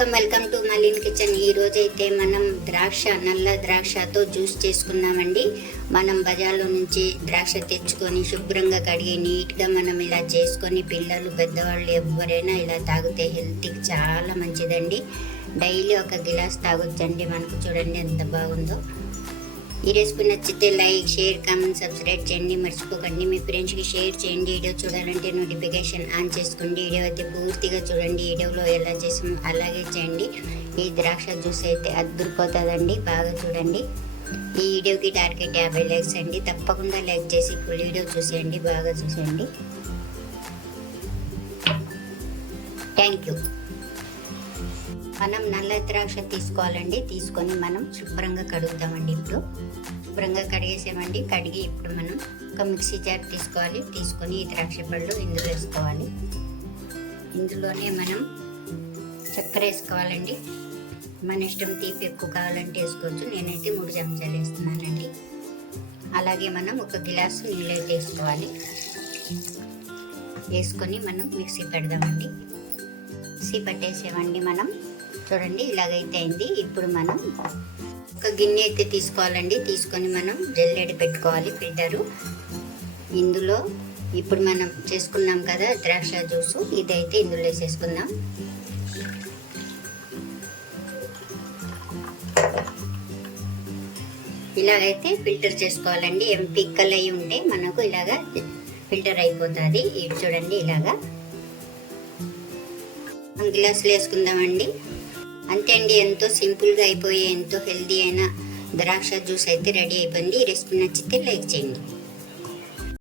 Welcome welcome to మలిన్ kitchen. ఈ అయితే మనం ద్రాక్ష నల్ల ద్రాక్షతో జ్యూస్ చేసుకున్నామండి మనం బజార్లో నుంచి ద్రాక్ష తెచ్చుకొని శుభ్రంగా కడిగి నీట్గా మనం ఇలా చేసుకొని పిల్లలు పెద్దవాళ్ళు ఎవరైనా ఇలా తాగితే హెల్త్కి చాలా మంచిదండి. డైలీ ఒక గిలాస్ తాగొచ్చండి. మనకు చూడండి ఎంత బాగుందో. ఈ రెసిపీ నచ్చితే లైక్ షేర్ కామెంట్ సబ్స్క్రైబ్ చేయండి. మర్చిపోకండి. మీ ఫ్రెండ్స్కి షేర్ చేయండి. వీడియో చూడాలంటే నోటిఫికేషన్ ఆన్ చేసుకోండి. వీడియో అయితే పూర్తిగా చూడండి. వీడియోలో ఎలా చేసామో అలాగే చేయండి. ఈ ద్రాక్ష జ్యూస్ అయితే అద్దరిపోతుందండి. బాగా చూడండి. ఈ వీడియోకి టార్గెట్ యాభై లైక్స్ అండి. తప్పకుండా లైక్ చేసి ఫుల్ వీడియో చూసేయండి. బాగా చూసేయండి. థ్యాంక్ యూ మనం నల్ల ద్రాక్ష తీసుకోవాలండి. తీసుకొని మనం శుభ్రంగా కడుగుతామండి ఇప్పుడు. శుభ్రంగా కడిగేసామండి. కడిగి ఇప్పుడు మనం ఒక మిక్సీ జార్ తీసుకోవాలి. తీసుకొని ఈ ద్రాక్ష పళ్ళు ఇందులో వేసుకోవాలి. ఇందులోనే మనం చక్కెర వేసుకోవాలండి. మన ఇష్టం తీపి ఎక్కువ కావాలంటే వేసుకోవచ్చు. నేనైతే మూడు చెంచాలు వేస్తున్నానండి. అలాగే మనం ఒక గిలాసు నీళ్ళు అయితే వేసుకోవాలి. వేసుకొని మనం మిక్సీ పెడదామండి. మిక్సీ పట్టేసేవండి మనం. చూడండి ఇలాగైతే అయింది. ఇప్పుడు మనం ఒక గిన్నె అయితే తీసుకోవాలండి. తీసుకొని మనం జల్లెడ పెట్టుకోవాలి ఫిల్టరు. ఇందులో ఇప్పుడు మనం చేసుకున్నాం కదా ద్రాక్ష జ్యూసు. ఇదైతే ఇందులో వేసేసుకుందాం. ఇలాగైతే ఫిల్టర్ చేసుకోవాలండి. ఏం పిక్కలు అయి ఉంటే మనకు ఇలాగా ఫిల్టర్ అయిపోతుంది. ఇది చూడండి ఇలాగా. గ్లాసులు వేసుకుందామండి. అంతే అండి ఎంతో సింపుల్గా అయిపోయే ఎంతో హెల్దీ అయిన ద్రాక్ష జ్యూస్ అయితే రెడీ అయిపోయింది. ఈ రెసిపీ నచ్చితే లైక్ చేయండి.